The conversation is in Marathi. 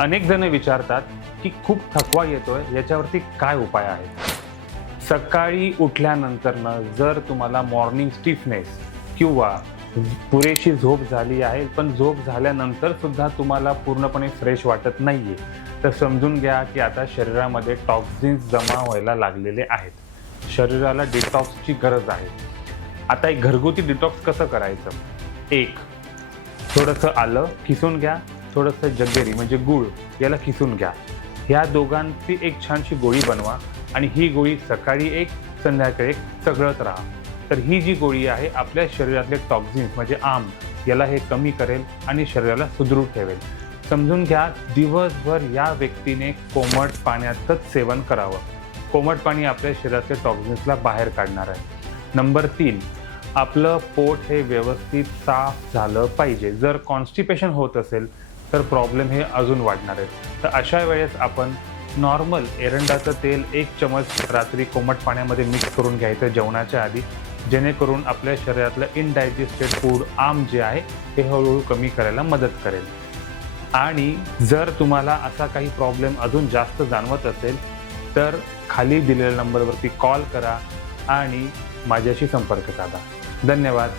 अनेक जण विचारतात की खूप थकवा येतोय, याच्यावरती काय उपाय आहे? सकाळी उठल्यानंतरनं जर तुम्हाला मॉर्निंग स्टिफनेस किंवा पुरेशी झोप झाली आहे, पण झोप झाल्यानंतर सुद्धा तुम्हाला पूर्णपणे फ्रेश वाटत नाहीये, तर समजून घ्या की आता शरीरामध्ये टॉक्सिन्स जमा व्हायला लागलेले आहेत. शरीराला डिटॉक्सची गरज आहे. आता एक घरगुती डिटॉक्स कसं करायचं? एक, थोडंसं आलं किसून घ्या, थोडंसं जगेरी म्हणजे गूळ याला किसून घ्या. ह्या दोघांची एक छानशी गोळी बनवा आणि ही गोळी सकाळी एक, संध्याकाळी एक चघळत राहा. तर ही जी गोळी आहे आपल्या शरीरातले टॉक्झिन्स म्हणजे याला हे कमी करेल आणि शरीराला सुदृढ ठेवेल. समजून घ्या, दिवसभर या व्यक्तीने कोमट पाण्याचंच सेवन करावं. कोमट पाणी आपल्या शरीरातल्या टॉक्झिन्सला बाहेर काढणार आहे. नंबर 3, आपलं पोट हे व्यवस्थित साफ झालं पाहिजे. जर कॉन्स्टिपेशन होत असेल तर प्रॉब्लेम हे अजून वाढणार आहेत. तर अशा वेळेस आपण नॉर्मल एरंडाचं तेल 1 चमच रात्री कोमट पाण्यामध्ये मिक्स करून घ्यायचं जेवणाच्या आधी, जेणेकरून आपल्या शरीरातलं इनडायजेस्टेड फूड जे आहे ते हळूहळू कमी करायला मदत करेल. आणि जर तुम्हाला असा काही प्रॉब्लेम अजून जास्त जाणवत असेल तर खाली दिलेल्या नंबरवरती कॉल करा आणि माझ्याशी संपर्क साधा. धन्यवाद.